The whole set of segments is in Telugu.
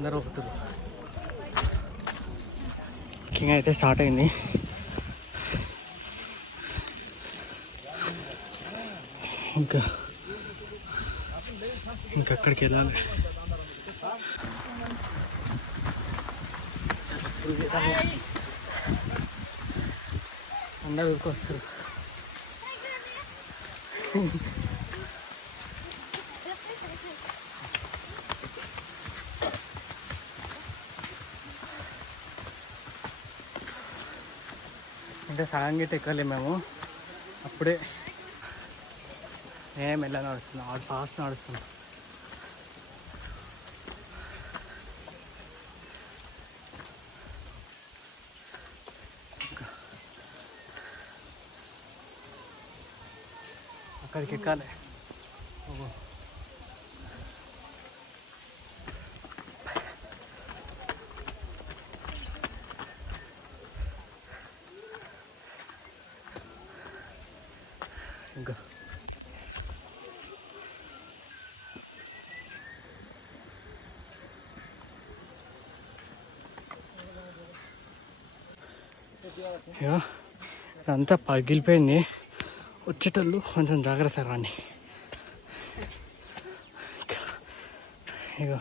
అందరూ ఒప్పుతారు. బుకింగ్ అయితే స్టార్ట్ అయింది. ఇంకక్కడికి వెళ్ళాలి. అందరూ ఊరికొస్తారు. అంటే సగం గిట్ట ఎక్కలే మేము. అప్పుడే మెల్ల నడుస్తున్నాం, ఆడు ఫాస్ట్ నడుస్తున్నాం. అక్కడికి ఎక్కాలి. ఇంకా అంతా పగిలిపోయింది. వచ్చేటోళ్ళు కొంచెం జాగ్రత్త రాండి. ఇగో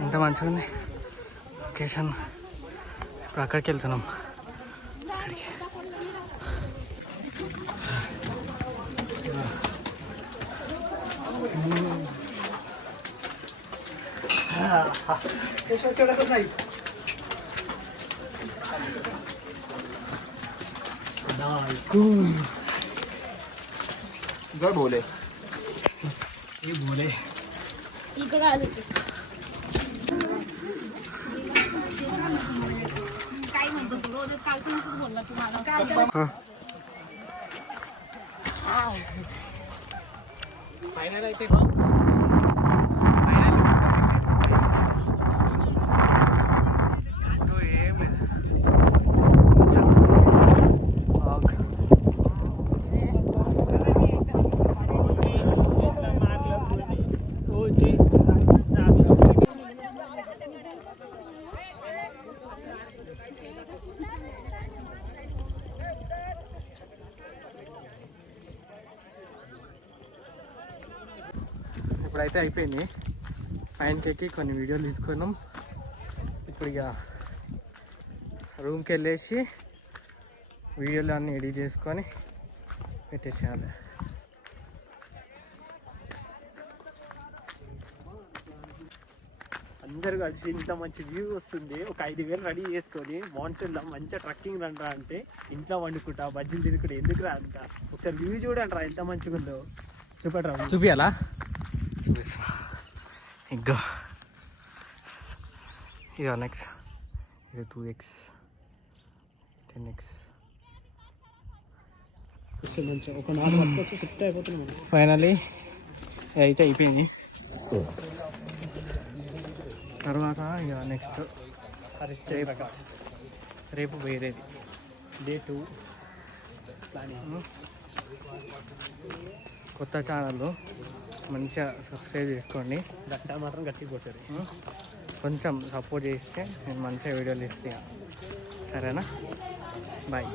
ఎంత మంచిగా ఉంది లొకేషన్. ఇప్పుడు అక్కడికి వెళ్తున్నాం. बोले ये बोले काय म्हणतो तू रोज काल तुमचंच बोलला तुम्हाला फायनल అయితే ఇప్పుడైతే అయిపోయింది. పైనకి ఎక్కి కొన్ని వీడియోలు తీసుకున్నాం. ఇప్పుడు ఇక రూమ్కి వెళ్ళేసి వీడియోలు అన్నీ ఎడిట్ చేసుకొని పెట్టేసేయాలి. అందరు కలిసి ఇంత మంచి వ్యూ వస్తుంది. ఒక 5,000 రెడీ చేసుకొని మాన్సూన్లో మంచిగా ట్రక్కింగ్ రండి అంటే ఇంట్లో వండుకుంటా బజ్జీలు తిరుగుకుంటా ఎందుకు రా అంత. ఒకసారి వ్యూ చూడండి రా ఎంత మంచిగా ఉందో. చూపట్రా, చూపియాలా? చూపిస్తా. ఇంకా ఇది 1x, ఇది 2x, 10x. ఫైనలీ అయితే అయిపోయింది. తర్వాత ఇక నెక్స్ట్ రేపు వేరేది డే 2 ప్లానింగ్. కొత్త ఛానల్ మంచిగా సబ్స్క్రైబ్ చేసుకోండి. గట్ట మాత్రం గట్టి కొట్టారు. కొంచెం సపోర్ట్ చేస్తే నేను మంచిగా వీడియోలు ఇస్తాను. సరేనా? బాయ్.